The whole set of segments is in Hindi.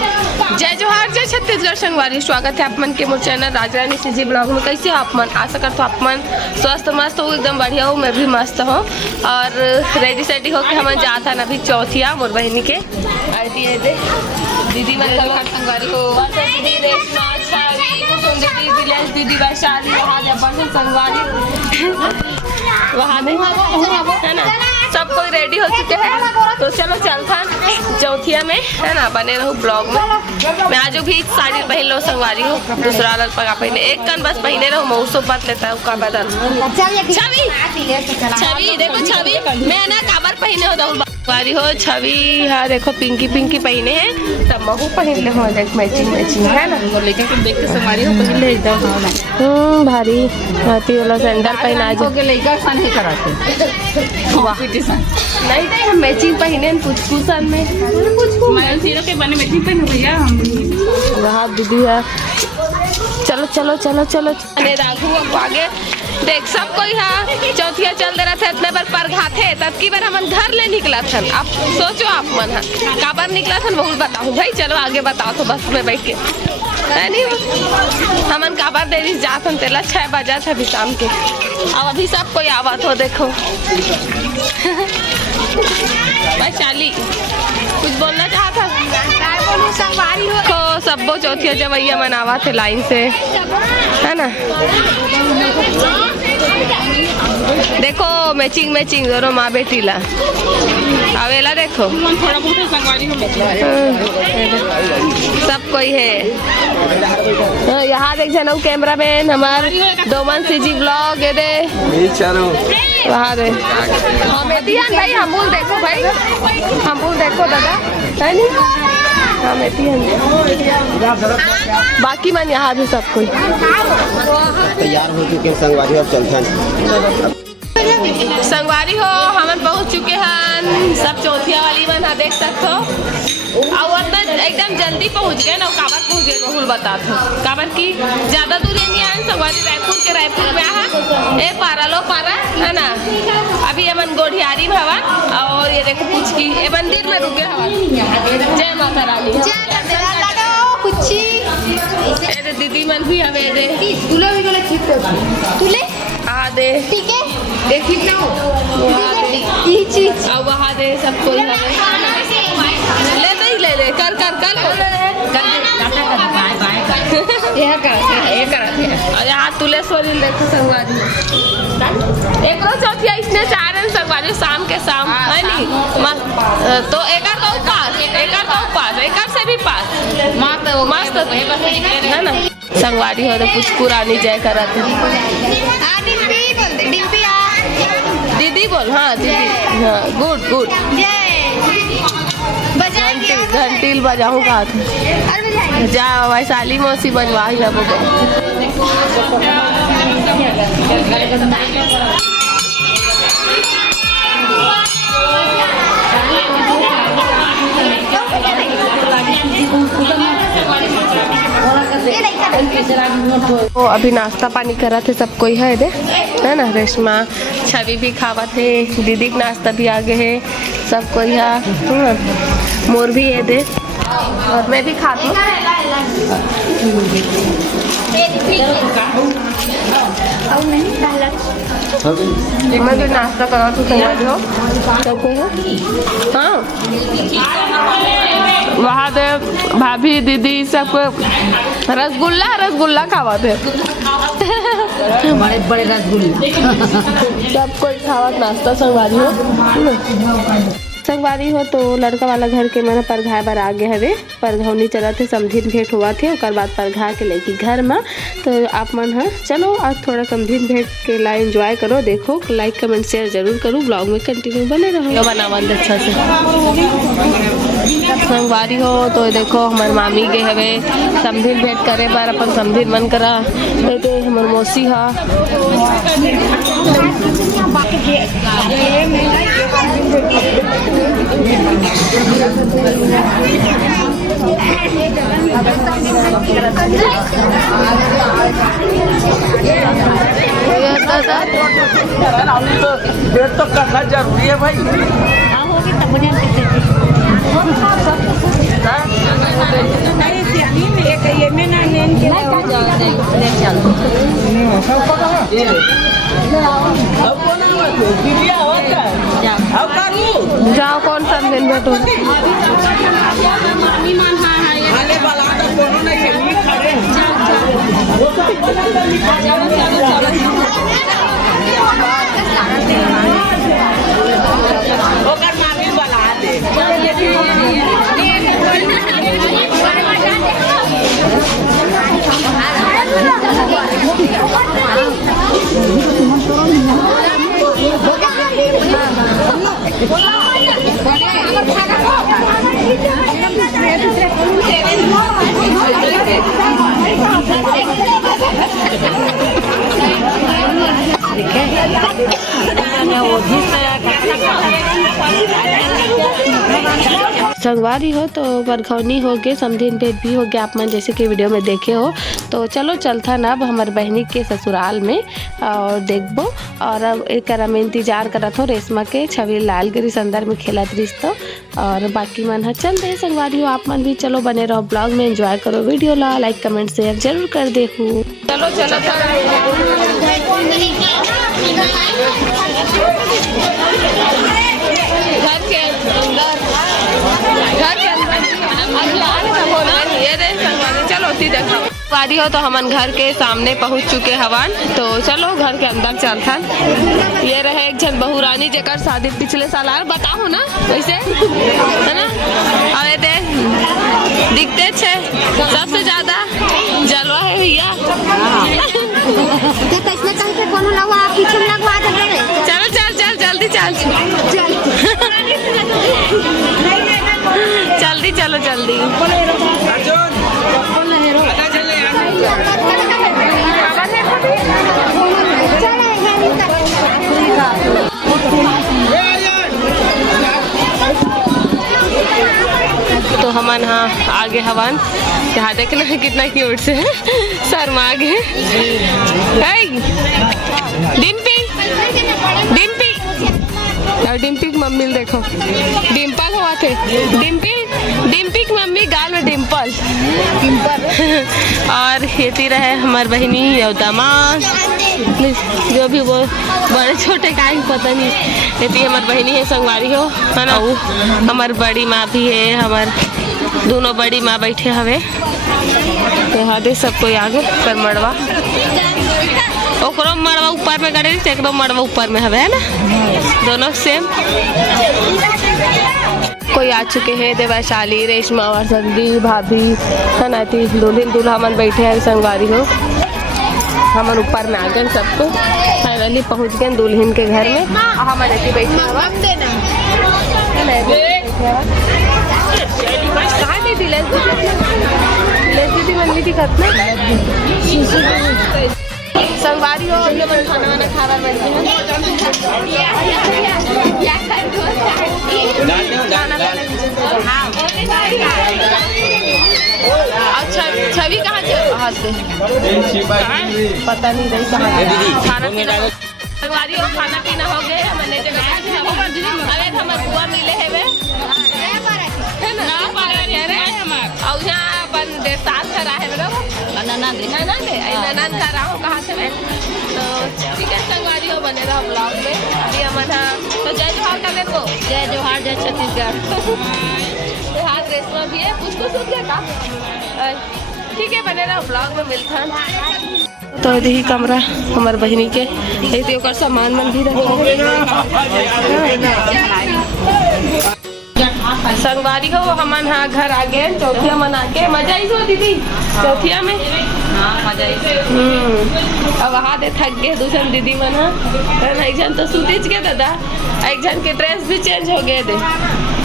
जय जोहार, जय छत्तीसगढ़ संगवारी। स्वागत है आप मन के मोर चैनल राजरानी सीजी ब्लॉग में। कैसे हो आप मन? आशा करता हूँ आप मन स्वस्थ मस्त हो, एकदम बढ़िया हो। मैं भी मस्त हूँ और रेडी सेडी होके हम जाता ना अभी चौथिया मोर बहनी के आरती है दे दीदी मन संगवारी हो दीदी वैशाली संगवारी वहाँ दे है ना। सब कोई रेडी हो चुके हैं तो चलो चलता चौथिया में है ना। बने रहो ब्लॉग में। मैं आज भी साड़ी पहन लो संगवारी हो, दूसरा अलग पगा पहने एक कन बस पहने रहो। मौसम बात लेता है का बदल छवि छवि देखो छवि मैं ना काबर पहने हो संगवारी हो। छवि हाँ देखो पिंकी पिंकी पहने हैं तब महू पहन ले हो देख मैचिंग मैचिंग है ना। लेके देख के संगवारी हो पहन ले एकदम भारी हाथी वाला सैंडल पहना जो के लइका सन ही कराते नहीं नहीं हम मैचिंग पहने पुचकुसन में मैं सीरो के बने मैचिंग पहने भैया वहाँ दीदी है। चलो चलो चलो चलो अरे राघू अब आगे देख सब कोई है चौथिया चल दे रहा था इतने बार परघा थे तब की बार हम घर ले निकला था। आप सोचो आप मन है काबर निकला था बहुत बताऊँ भाई। चलो आगे बताओ तो बस में बैठ के नहीं हमन काबर देरी जात तेला 6 बजा था अभी शाम के। अब अभी सब कोई आवत हो देखो वैशाली कुछ बोलना चाहता संगवारी हो तो सबो चौथिया जवैया मनावा थे लाइन से है ना। देखो मैचिंग मैचिंग दोनों माँ बेटी ला अवेला देखो सब कोई है यहाँ देख जाना कैमरा मैन हमार डोमन सीजी ब्लॉग ये दे वहाँ दे भाई हमूल देखो भाई हमूल देखो दादा है नी हाँ बाकी मन यहाँ भी सब कोई तैयार हो चुके संगवारी अब चलते हैं संगवारी हो हम पहुँच चुके हैं सब चौथिया वाली मन है देख सकते हो और एकदम जल्दी पहुँच गए ना। काबर पहुँच गए बहुल बता दो काबर की ज्यादा दूरी नहीं आए संगवारी रायपुर में आ ए पारा लो पारा है ना। अभी अमन गोढ़ियारी भवन और ये देखो कुछ की ये मंदिर में रुके हवन। जय माता रानी ए दीदी मन भी हवे दे तुले आ दे ठीक है देखी ना ये चीज अब वहाँ दे सब कोई ले दे ले कर कर कर यहाँ तुलेश्वरी देखो संगवारी एक रोज चौथिया इसने 4 संगवारी शाम के शाम है नी तो एक पास एक से भी पास मस्त है ना। संगवारी हो तो कुछ पुरानी जय करा थे दीदी बोल हाँ दीदी हाँ गुड गुड घंटील बजाऊँ कहा था जा वैशाली मौसी बजवा ही ना वो अभी नाश्ता पानी करा थे सब कोई है ना। रेशमा छवि भी खावा थे दीदी का नाश्ता भी आगे है सब कोई है मोर भी है दे और मैं भी खाती हूँ। मैं भी नाश्ता करा तो संगवारी हो सब कोई है हाँ वहाँ दे भाभी दीदी सब रसगुल्ला खावा थे बड़े रसगुल्ला सब कोई खावा नाश्ता संगवारी हो संगवारी हो तो लड़का वाला घर के मैंने परघाए बार आगे हवे परघौनी चला थे समझिन भेंट हुआ थे और बाद परघा के लेके घर में तो आप मन है चलो आज थोड़ा समझिन भेंट के ला एंजॉय करो। देखो लाइक कमेंट शेयर जरूर करो ब्लॉग में कंटिन्यू बने रहो बनावन अच्छा से संगवारी हो तो देखो हमारे मामी के हवे समझिन भेंट करे बार अपन समझिन मन करा देते हमारे मौसी हा डेट तो करना जरूरी है भाई। जाओ कौन सा दिन बैठो संगवारी हो तो बरखौनी हो गए, समधिन भेद भी हो गया, आप मन जैसे कि वीडियो में देखे हो। तो चलो चलता ना अब हमारे बहनी के ससुराल में और देखबो। और अब एक में इंतजार करत हो रेशमा के छवि लालगिरी अंदर में खेलत रही तो। और बाकी मन है चल दे संगवारी हो, आप मन भी चलो बने रहो ब्लॉग में, एंजॉय करो वीडियो ला, लाइक कमेंट शेयर जरूर कर देखो। चलो चलो घर के अंदर चलो देखो वारी हो तो हमन घर के सामने पहुंच चुके हवन। तो चलो घर के अंदर चलथन। ये रहे एक जन बहुरानी जेकर शादी पिछले साल आर बताओ ना वैसे है ना। अरे दे दिखते छे सबसे ज्यादा जलवा है भैया। चलो चल चल जल्दी चल जल्दी चलो जल्दी। तो हमन हाँ आगे हवन यहाँ देखना है कितना क्यूट से है शर्मा गए। डिम्पी डिम्पी और डिम्पी की मम्मी देखो डिम्पल हुआ थे। डिम्पी डिम्पी की मम्मी गाल में डिम्पल और ये रहे हमार बहनी और दामाद जो भी वो बड़े छोटे का पता नहीं। ये हमार बहनी है संगवारी हो है ना। हमार बड़ी माँ भी है, हमार दोनों बड़ी माँ बैठे हवे। तो यहाँ दे सब कोई आगे पर मड़वा ओकरो मड़वा ऊपर में गड़े एकरो मड़वा ऊपर में हवे है ना, दोनों सेम। कोई आ चुके हैं देवैशाली रेशमा और संदीप भाभी है ना। दुल्हन दूल्हा मन बैठे हैं संगवारी हो। हमन ऊपर में आ गए सबको फाइनली पहुंच गए दुल्हन के घर में। हम ऐसे बैठे संगवारी हो खाना वाना खावा बैठे अच्छा छवि कहाँ से पता नहीं रही खाना पीना संगवारी हो खाना पीना हो गए। मैंने अरे हमार बुआ मिले है वे और यहाँ अपन साथ करा है ननद कर रहा हूँ कहाँ से मैं। तो ठीक है संगवारी हो बने रहा ब्लॉग में अभी हमारा। तो जय जोहार का देखो जय जोहार जय छत्तीसगढ़। तो हाथ रेशमा भी है कुछ कुछ का ठीक है बने रहा ब्लॉग में मिलता है। तो यही कमरा हमार बहनी के ऐसे ओकर सामान मन भी संगवारी हो हमन हाँ घर आ गए चौथिया मना के। मजा आई सो दीदी चौथिया में मजा अब वहाँ दे थक गए दूसरे दीदी मन एक जन तो सुतीज के दादा एक जन के ड्रेस भी चेंज हो गए थे।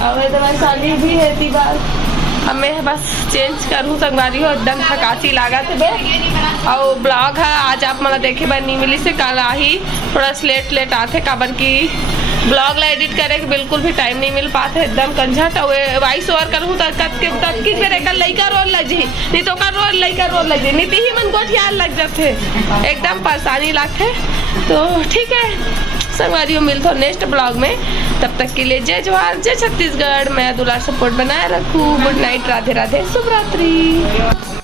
अब शादी भी है ती बार अब मैं बस चेंज करूँ संगवारी हो एकदम थकासी लागत है। और ब्लॉग है आज आप मतलब देखे बार नहीं मिली से कल ही थोड़ा लेट लेट आते काबर की ब्लॉग ला एडिट करे के बिल्कुल भी टाइम नहीं मिल पाते एकदम कंझट। और वॉइस ओवर करूँ तक की मेरे कल लड़का रोल लग जी नहीं तो कर रोल लड़का रोल लग जी नहीं ही मन गोठियाल लग जाते एकदम परेशानी लगते। तो ठीक है संगवारी हो मिलते हो नेक्स्ट ब्लॉग में। तब तक के लिए जय जोहार जय छत्तीसगढ़। मैं दुलार सपोर्ट बनाए रखूँ। गुड नाइट राधे राधे शुभ रात्रि।